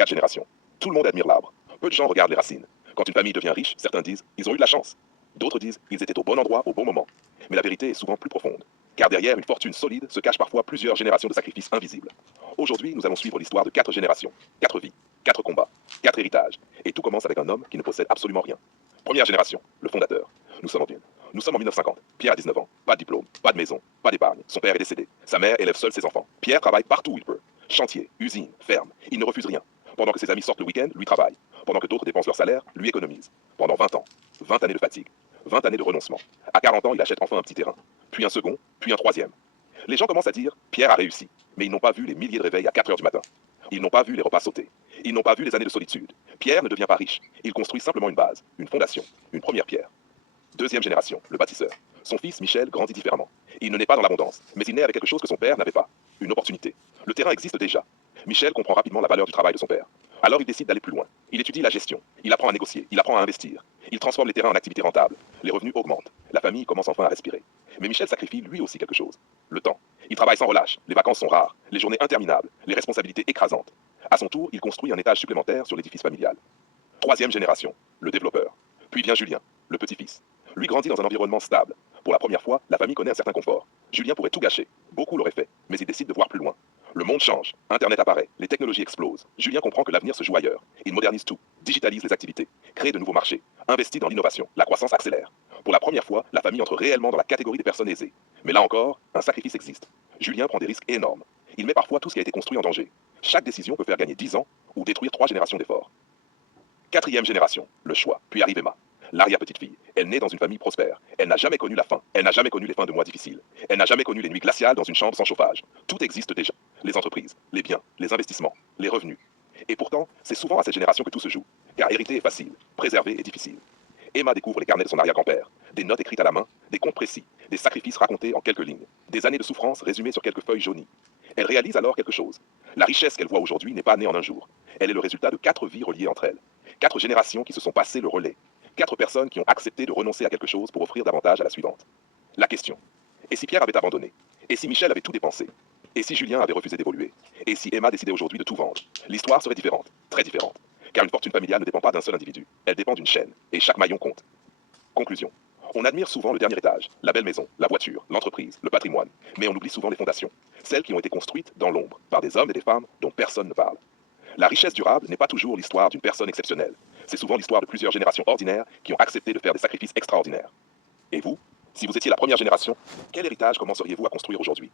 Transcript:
4 générations. Tout le monde admire l'arbre. Peu de gens regardent les racines. Quand une famille devient riche, certains disent ils ont eu de la chance. D'autres disent ils étaient au bon endroit au bon moment. Mais la vérité est souvent plus profonde. Car derrière une fortune solide se cachent parfois plusieurs générations de sacrifices invisibles. Aujourd'hui, nous allons suivre l'histoire de 4 générations, 4 vies, 4 combats, 4 héritages. Et tout commence avec un homme qui ne possède absolument rien. Première génération, le fondateur. Nous sommes en 1950. Pierre a 19 ans. Pas de diplôme, pas de maison, pas d'épargne. Son père est décédé. Sa mère élève seule ses enfants. Pierre travaille partout où il peut. Chantier, usine, ferme. Il ne refuse rien. Pendant que ses amis sortent le week-end, lui travaille. Pendant que d'autres dépensent leur salaire, lui économise. Pendant 20 ans. 20 années de fatigue. 20 années de renoncement. À 40 ans, il achète enfin un petit terrain. Puis un second, puis un troisième. Les gens commencent à dire Pierre a réussi. Mais ils n'ont pas vu les milliers de réveils à 4 heures du matin. Ils n'ont pas vu les repas sautés. Ils n'ont pas vu les années de solitude. Pierre ne devient pas riche. Il construit simplement une base, une fondation, une première pierre. Deuxième génération, le bâtisseur. Son fils Michel grandit différemment. Il ne naît pas dans l'abondance, mais il naît avec quelque chose que son père n'avait pas. Une opportunité. Le terrain existe déjà. Michel comprend rapidement la valeur du travail de son père. Alors il décide d'aller plus loin. Il étudie la gestion. Il apprend à négocier. Il apprend à investir. Il transforme les terrains en activités rentables. Les revenus augmentent. La famille commence enfin à respirer. Mais Michel sacrifie lui aussi quelque chose. Le temps. Il travaille sans relâche. Les vacances sont rares. Les journées interminables. Les responsabilités écrasantes. À son tour, il construit un étage supplémentaire sur l'édifice familial. Troisième génération, le développeur. Puis vient Julien, le petit-fils. Lui grandit dans un environnement stable. Pour la première fois, la famille connaît un certain confort. Julien pourrait tout gâcher. Beaucoup l'auraient fait. Mais il décide de voir plus loin. Le monde change. Internet apparaît. Les technologies explosent. Julien comprend que l'avenir se joue ailleurs. Il modernise tout. Digitalise les activités. Crée de nouveaux marchés. Investit dans l'innovation. La croissance accélère. Pour la première fois, la famille entre réellement dans la catégorie des personnes aisées. Mais là encore, un sacrifice existe. Julien prend des risques énormes. Il met parfois tout ce qui a été construit en danger. Chaque décision peut faire gagner 10 ans ou détruire 3 générations d'efforts. Quatrième génération, le choix. Puis arrive Emma, l'arrière-petite-fille. Elle naît dans une famille prospère. Elle n'a jamais connu la faim. Elle n'a jamais connu les fins de mois difficiles. Elle n'a jamais connu les nuits glaciales dans une chambre sans chauffage. Tout existe déjà. Les entreprises, les biens, les investissements, les revenus. Et pourtant, c'est souvent à cette génération que tout se joue. Car hériter est facile, préserver est difficile. Emma découvre les carnets de son arrière-grand-père. Des notes écrites à la main, des comptes précis, des sacrifices racontés en quelques lignes, des années de souffrance résumées sur quelques feuilles jaunies. Elle réalise alors quelque chose. La richesse qu'elle voit aujourd'hui n'est pas née en un jour. Elle est le résultat de 4 vies reliées entre elles. 4 générations qui se sont passées le relais. 4 personnes qui ont accepté de renoncer à quelque chose pour offrir davantage à la suivante. La question. Et si Pierre avait abandonné? Et si Michel avait tout dépensé? Et si Julien avait refusé d'évoluer? Et si Emma décidait aujourd'hui de tout vendre? L'histoire serait différente, très différente. Car une fortune familiale ne dépend pas d'un seul individu. Elle dépend d'une chaîne. Et chaque maillon compte. Conclusion. On admire souvent le dernier étage, la belle maison, la voiture, l'entreprise, le patrimoine. Mais on oublie souvent les fondations. Celles qui ont été construites dans l'ombre, par des hommes et des femmes dont personne ne parle. La richesse durable n'est pas toujours l'histoire d'une personne exceptionnelle. C'est souvent l'histoire de plusieurs générations ordinaires qui ont accepté de faire des sacrifices extraordinaires. Et vous, si vous étiez la première génération, quel héritage commenceriez-vous à construire aujourd'hui?